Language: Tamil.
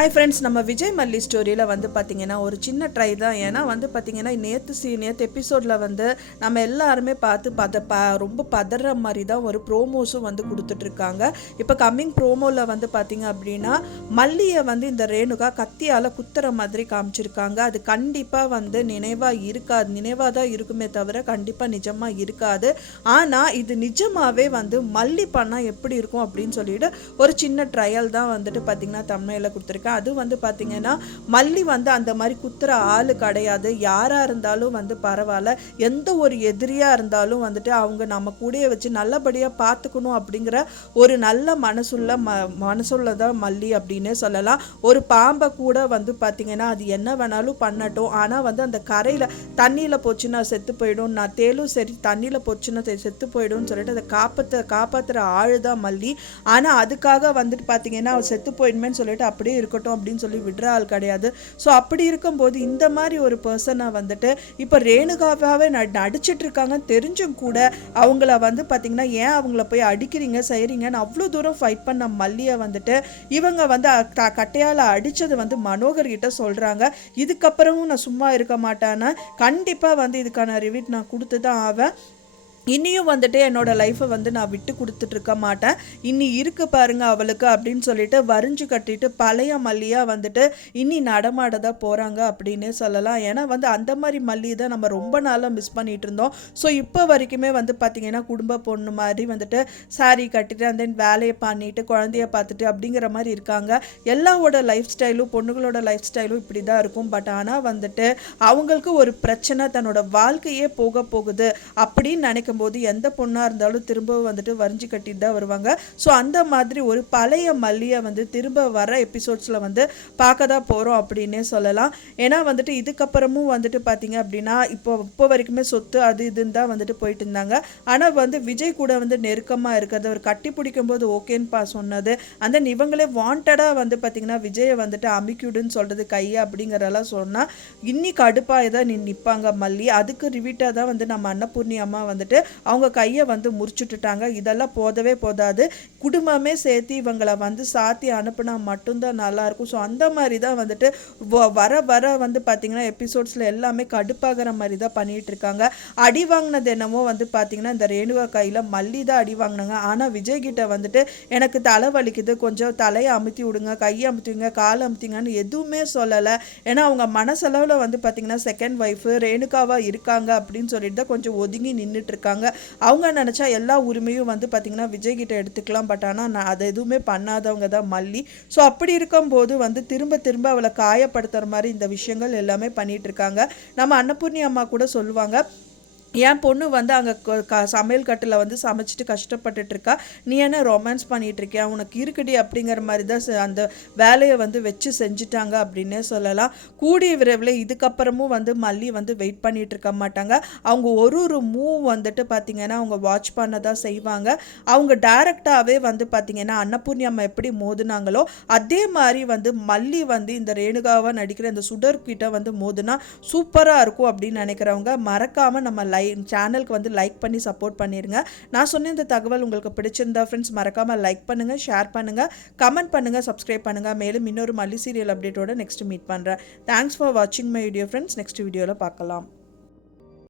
ஹாய் ஃப்ரெண்ட்ஸ், நம்ம விஜய் மல்லி ஸ்டோரியில் வந்து பார்த்திங்கன்னா ஒரு சின்ன ட்ரை தான். ஏன்னா வந்து பார்த்திங்கன்னா நேற்று எபிசோடில் வந்து நம்ம எல்லாருமே பார்த்து ரொம்ப பதற மாதிரி தான் ஒரு ப்ரோமோஸும் வந்து கொடுத்துட்ருக்காங்க. இப்போ கம்மிங் ப்ரோமோவில் வந்து பார்த்திங்க அப்படின்னா மல்லியை வந்து இந்த ரேணுகா கத்தியால் குத்துற மாதிரி காமிச்சிருக்காங்க. அது கண்டிப்பாக வந்து நினைவாக தான் இருக்குமே தவிர கண்டிப்பாக நிஜமாக இருக்காது. ஆனால் இது நிஜமாகவே வந்து மல்லி பண்ணால் எப்படி இருக்கும் அப்படின்னு சொல்லிட்டு ஒரு சின்ன ட்ரையல் தான் வந்துட்டு பார்த்திங்கன்னா தமிழில் கொடுத்துருக்காங்க. அது வந்து பார்த்தீங்கன்னா மல்லி வந்து அந்த மாதிரி குத்துற ஆளு கிடையாது. யாராக இருந்தாலும் வந்து பரவாயில்ல, எந்த ஒரு எதிரியாக இருந்தாலும் வந்துட்டு அவங்க நம்ம கூடயே வச்சு நல்லபடியாக பார்த்துக்கணும் அப்படிங்கிற ஒரு நல்ல மனசுள்ளதான் மல்லி அப்படின்னே சொல்லலாம். ஒரு பாம்பை கூட வந்து பார்த்தீங்கன்னா அது என்ன வேணாலும் பண்ணட்டும், ஆனால் வந்து அந்த கரையில் தண்ணியில் போச்சுன்னா செத்து போயிடும், நான் தேலும் சரி தண்ணியில் போச்சுன்னா செத்து போயிடும்னு சொல்லிட்டு அதை காப்பாற்றுற ஆள் தான் மல்லி. ஆனால் அதுக்காக வந்துட்டு பார்த்தீங்கன்னா செத்து போயிடுமேன்னு சொல்லிட்டு அப்படியே இருக்கட்டும் அப்படின்னு சொல்லி விடுற ஆள் கிடையாது. ஸோ அப்படி இருக்கும்போது இந்த மாதிரி ஒரு பர்சனை வந்துட்டு இப்போ ரேணுகாவே நடிச்சிட்டு இருக்காங்க தெரிஞ்சும் கூட அவங்கள வந்து பார்த்தீங்கன்னா ஏன் அவங்கள போய் அடிக்கிறீங்க செய்கிறீங்கன்னு அவ்வளோ தூரம் ஃபைட் பண்ண மல்லியை வந்துட்டு இவங்க வந்து கட்டையால் அடித்தது வந்து மனோகர் கிட்ட சொல்கிறாங்க. இதுக்கப்புறமும் நான் சும்மா இருக்க மாட்டேன்னு கண்டிப்பாக வந்து இதுக்கான ரிவிட் நான் கொடுத்து தான் ஆவேன். இன்னியும் வந்துட்டு என்னோடய லைஃப்பை வந்து நான் விட்டு கொடுத்துட்ருக்க மாட்டேன், இன்னி இருக்கு பாருங்க அவளுக்கு அப்படின்னு சொல்லிட்டு வரிஞ்சு கட்டிட்டு பழைய மல்லியாக வந்துட்டு இன்னி நடமாட தான் போகிறாங்க அப்படின்னே சொல்லலாம். ஏன்னா வந்து அந்த மாதிரி மல்லி தான் நம்ம ரொம்ப நாளாக மிஸ் பண்ணிகிட்டு இருந்தோம். ஸோ இப்போ வரைக்குமே வந்து பார்த்திங்கன்னா குடும்ப பொண்ணு மாதிரி வந்துட்டு சாரீ கட்டிட்டு அந்த வேலையை பண்ணிட்டு குழந்தைய பார்த்துட்டு அப்படிங்கிற மாதிரி இருக்காங்க. எல்லாவோட லைஃப் ஸ்டைலும் பொண்ணுகளோட லைஃப் ஸ்டைலும் இப்படி தான் இருக்கும். பட் ஆனால் வந்துட்டு அவங்களுக்கு ஒரு பிரச்சனை, தன்னோட வாழ்க்கையே போகுது அப்படின்னு நினைக்கும் போது எந்த பொண்ணாக இருந்தாலும் திரும்ப வந்துட்டு வரிஞ்சு கட்டிட்டு தான் வருவாங்க. ஸோ அந்த மாதிரி ஒரு பழைய மல்லியை வந்து திரும்ப வர எபிசோட்ஸில் வந்து பார்க்க தான் போகிறோம் அப்படின்னே சொல்லலாம். ஏன்னா வந்துட்டு இதுக்கப்புறமும் வந்துட்டு பார்த்தீங்க அப்படின்னா இப்போ வரைக்குமே சொத்து அது இதுன்னு தான் வந்துட்டு போயிட்டு இருந்தாங்க. ஆனால் வந்து விஜய் கூட வந்து நெருக்கமாக இருக்கிறது, அவர் கட்டி பிடிக்கும் போது ஓகேன்னு சொன்னது, அந்த இவங்களே வாண்டடாக வந்து பார்த்திங்கன்னா விஜயை வந்துட்டு அமிக்யூடுன்னு சொல்கிறது கையை அப்படிங்கிறதெல்லாம் சொன்னால் இன்னைக்கு அடுப்பாக தான் நிற்பாங்க மல்லி. அதுக்கு ரிவீட்டாக தான் வந்து நம்ம அன்னபூர்ணி அம்மா வந்துட்டு அவங்க கையை வந்து முறிச்சுட்டுட்டாங்க. இதெல்லாம் போதாது, குடும்பமே சேர்த்து இவங்களை வந்து சாத்தி அனுப்புனா மட்டும்தான் நல்லாயிருக்கும். ஸோ அந்த மாதிரி தான் வந்துட்டு வர வந்து பார்த்திங்கன்னா எபிசோட்ஸில் எல்லாமே கடுப்பாகிற மாதிரி தான் பண்ணிகிட்டு இருக்காங்க. அடி வாங்கினது என்னமோ வந்து பார்த்திங்கன்னா இந்த ரேணுகா கையில் மல்லி தான் அடி வாங்கினாங்க. ஆனால் விஜய்கிட்ட வந்துட்டு எனக்கு தலை வலிக்குது, கொஞ்சம் தலையை அமுத்தி விடுங்க, கையை அமுத்திவிங்க, காலை அமுத்திங்கன்னு எதுவுமே சொல்லலை. ஏன்னா அவங்க மனசளவில் வந்து பார்த்திங்கன்னா செகண்ட் ஒய்ஃபு ரேணுகாவாக இருக்காங்க அப்படின்னு சொல்லிட்டு தான் கொஞ்சம் ஒதுங்கி நின்றுட்டு இருக்காங்க. அவங்க நினச்சா எல்லா உரிமையும் வந்து பார்த்திங்கன்னா விஜய் கிட்ட எடுத்துக்கலாம். பட் ஆனால் அதை எதுவுமே பண்ணாதவங்க தான் மல்லி. ஸோ அப்படி இருக்கும்போது வந்து திரும்ப அவளை காயப்படுத்துகிற மாதிரி இந்த விஷயங்கள் எல்லாமே பண்ணிகிட்டு இருக்காங்க. நம்ம அன்னபூர்ணி அம்மா கூட சொல்லுவாங்க, என் பொண்ணு வந்து அங்கே சமையல் கட்டில் வந்து சமைச்சிட்டு கஷ்டப்பட்டுட்ருக்கா, நீ என்ன ரொமான்ஸ் பண்ணிகிட்ருக்கியா, உனக்கு இருக்குடி அப்படிங்கிற மாதிரி தான் அந்த வேலையை வந்து வச்சு செஞ்சுட்டாங்க அப்படின்னே சொல்லலாம். கூடிய விரைவில் இதுக்கப்புறமும் வந்து மல்லி வந்து வெயிட் பண்ணிகிட்டு இருக்க மாட்டாங்க. அவங்க ஒரு மூவ் வந்துட்டு பார்த்திங்கன்னா அவங்க வாட்ச் பண்ண தான் செய்வாங்க. அவங்க டைரெக்டாகவே வந்து பார்த்திங்கன்னா அன்னபூர்ணி அம்மா எப்படி மோதுனாங்களோ அதே மாதிரி வந்து மல்லி வந்து இந்த ரேணுகாவாக நடிக்கிற இந்த சுடர்கிட்ட வந்து மோதுனா சூப்பராக இருக்கும் அப்படின்னு நினைக்கிறவங்க மறக்காமல் நம்ம சேனலுக்கு வந்து லைக் பண்ணி சப்போர்ட் பண்ணிடுங்க. நான் சொன்ன இந்த தகவல் உங்களுக்கு பிடிச்சிருந்தா ஃப்ரெண்ட்ஸ் மறக்காமல் லைக் பண்ணுங்கள், ஷேர் பண்ணுங்கள், கமெண்ட் பண்ணுங்கள், சப்ஸ்கிரைப் பண்ணுங்கள். மேலும் இன்னொரு மல்லி சீரியல் அப்டேட்டோட நெக்ஸ்ட் மீட் பண்ணுறேன். தேங்க்ஸ் ஃபார் வாட்சிங் மை வீடியோ ஃப்ரெண்ட்ஸ். நெக்ஸ்ட் வீடியோவில் பார்க்கலாம்.